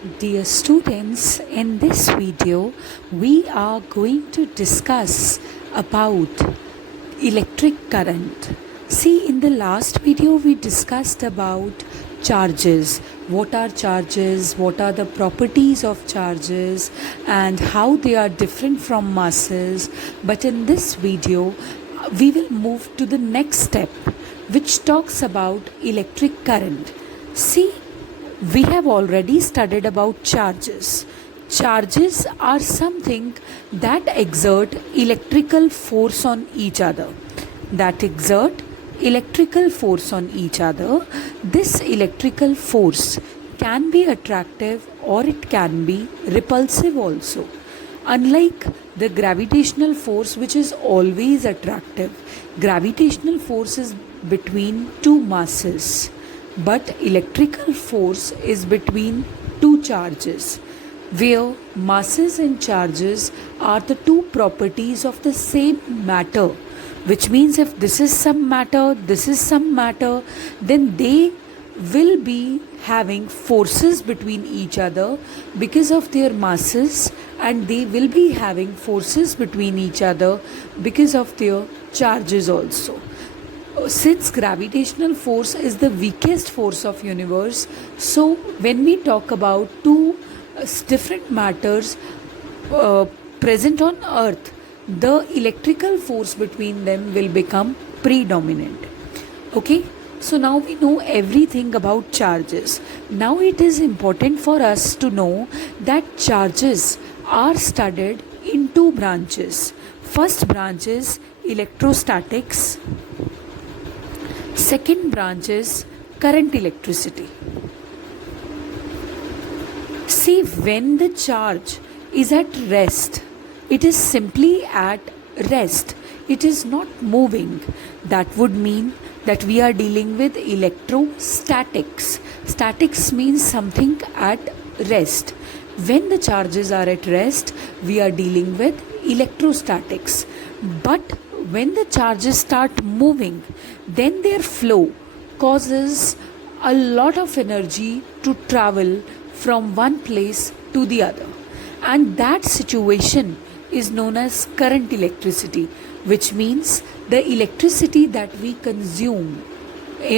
Dear students, in this video we are going to discuss about electric current. See, in the last video we discussed about charges. What are charges? What are the properties of charges and how they are different from masses? But in this video we will move to the next step, which talks about electric current. See, we have already studied about charges. Charges are something that exert electrical force on each other. This electrical force can be attractive or it can be repulsive also. Unlike the gravitational force, which is always attractive, gravitational force is between two masses, but electrical force is between two charges, where masses and charges are the two properties of the same matter, which means if this is some matter, then they will be having forces between each other because of their masses, and they will be having forces between each other because of their charges also. Since gravitational force is the weakest force of universe, so when we talk about two different matters present on earth, the electrical force between them will become predominant. Okay, so now we know everything about charges. Now it is important for us to know that charges are studied in two branches. First branch is electrostatics. Second branch is current electricity. See, when the charge is at rest, it is simply at rest. It is not moving. That would mean that we are dealing with electrostatics. Statics means something at rest. When the charges are at rest, we are dealing with electrostatics. But when the charges start moving, then their flow causes a lot of energy to travel from one place to the other. And that situation is known as current electricity, which means the electricity that we consume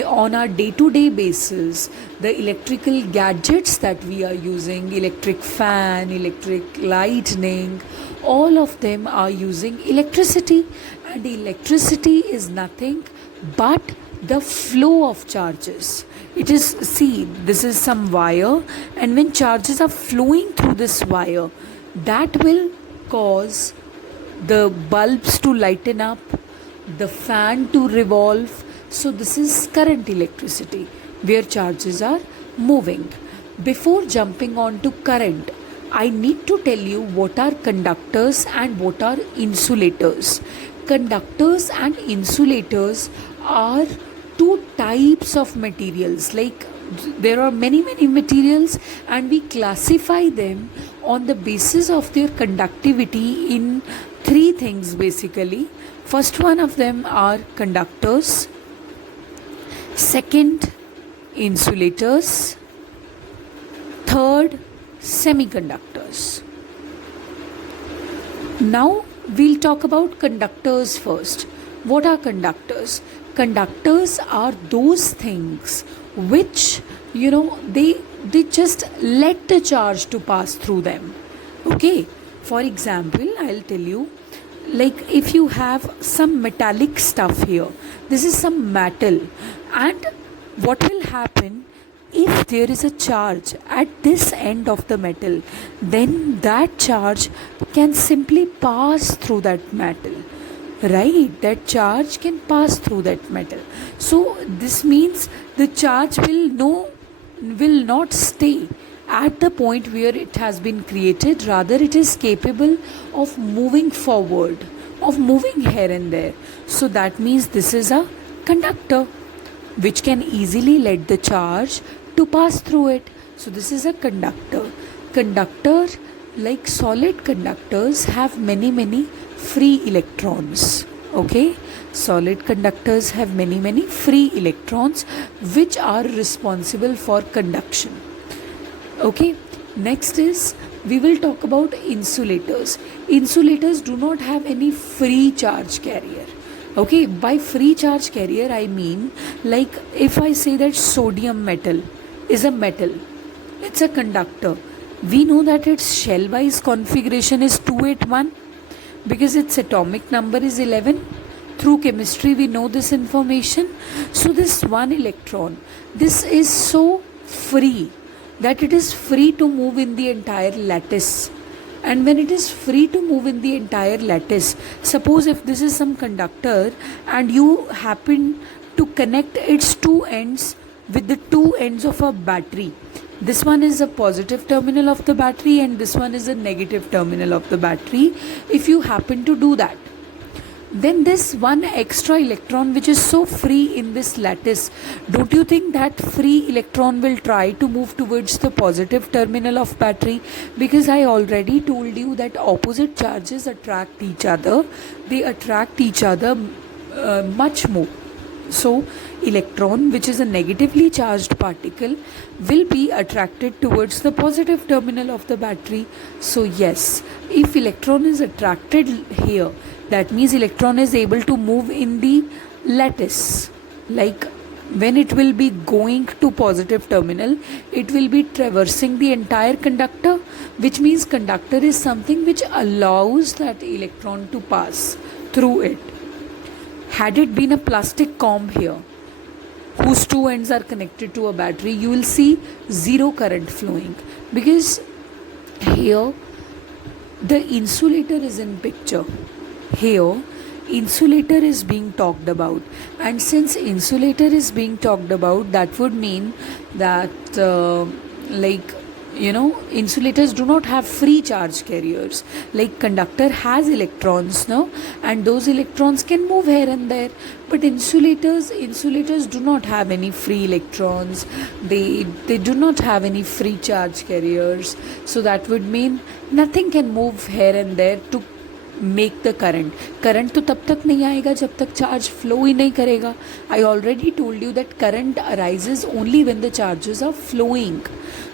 on our day-to-day basis, the electrical gadgets that we are using, electric fan, electric lightning, all of them are using electricity, and electricity is nothing but the flow of charges. It is, see, this is some wire, and when charges are flowing through this wire, that will cause the bulbs to lighten up, the fan to revolve. So this is current electricity, where charges are moving. Before jumping on to current, I need to tell you what are conductors and what are insulators. Conductors and insulators are two types of materials. Like, there are many materials, and we classify them on the basis of their conductivity in three things basically. First one of them are conductors, second insulators, third semiconductors. Now we'll talk about conductors first. What are conductors? Conductors are those things which, they just let the charge to pass through them. Okay, for example, I'll tell you, like if you have some metallic stuff here, this is some metal, and what will happen if there is a charge at this end of the metal, then that charge can simply pass through that metal, right? That charge can pass through that metal. So this means the charge will not stay at the point where it has been created, rather it is capable of moving forward, of moving here and there. So that means this is a conductor which can easily let the charge to pass through it. So this is a conductor. Conductor, like solid conductors, have many free electrons. Okay, solid conductors have many free electrons which are responsible for conduction. Okay, Next is we will talk about insulators. Insulators do not have any free charge carrier. Okay, by free charge carrier I mean, like if I say that sodium metal is a metal, it's a conductor. We know that its shell wise configuration is 281 because its atomic number is 11. Through chemistry we know this information. So this one electron, this is so free that it is free to move in the entire lattice. And when it is free to move in the entire lattice, suppose if this is some conductor and you happen to connect its two ends with the two ends of a battery, this one is a positive terminal of the battery and this one is a negative terminal of the battery. If you happen to do that, then this one extra electron which is so free in this lattice, don't you think that free electron will try to move towards the positive terminal of battery? Because I already told you that opposite charges attract each other. They attract each other much more. So electron, which is a negatively charged particle, will be attracted towards the positive terminal of the battery. So yes, if electron is attracted here, that means electron is able to move in the lattice. Like when it will be going to positive terminal, it will be traversing the entire conductor, which means conductor is something which allows that electron to pass through it. Had it been a plastic comb here, whose two ends are connected to a battery, you will see zero current flowing, because here the insulator is in picture. Here insulator is being talked about, and since insulator is being talked about, that would mean that insulators do not have free charge carriers. Like conductor has electrons, no, and those electrons can move here and there, but insulators do not have any free electrons. They do not have any free charge carriers. So that would mean nothing can move here and there to make the current तो तब तक नहीं आएगा जब तक charge flow ही नहीं करेगा. I already told you that current arises only when the charges are flowing.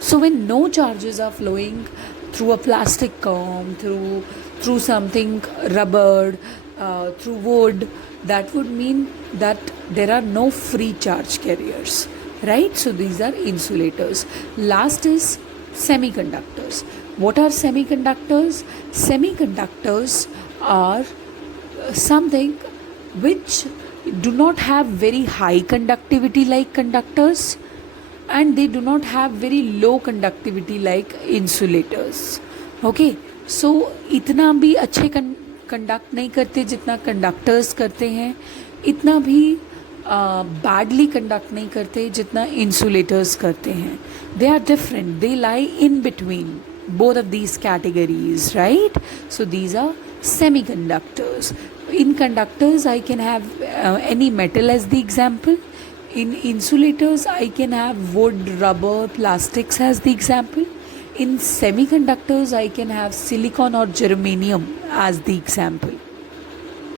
So when no charges are flowing through a plastic comb, through something rubbered, through wood, that would mean that there are no free charge carriers, right? So these are insulators. Last is semiconductors. What are semiconductors? Semiconductors are something which do not have very high conductivity like conductors, and they do not have very low conductivity like insulators. Okay, so इतना भी अच्छे conduct नहीं करते जितना conductors करते हैं, इतना भी बैडली कंडक्ट नहीं करते जितना इंसुलेटर्स करते हैं. They are different, they lie in between both of these categories, right? So these are semiconductors. In conductors I can have any metal as the example. In insulators I can have wood, rubber, plastics as the example. In semiconductors I can have silicon or germanium as the example.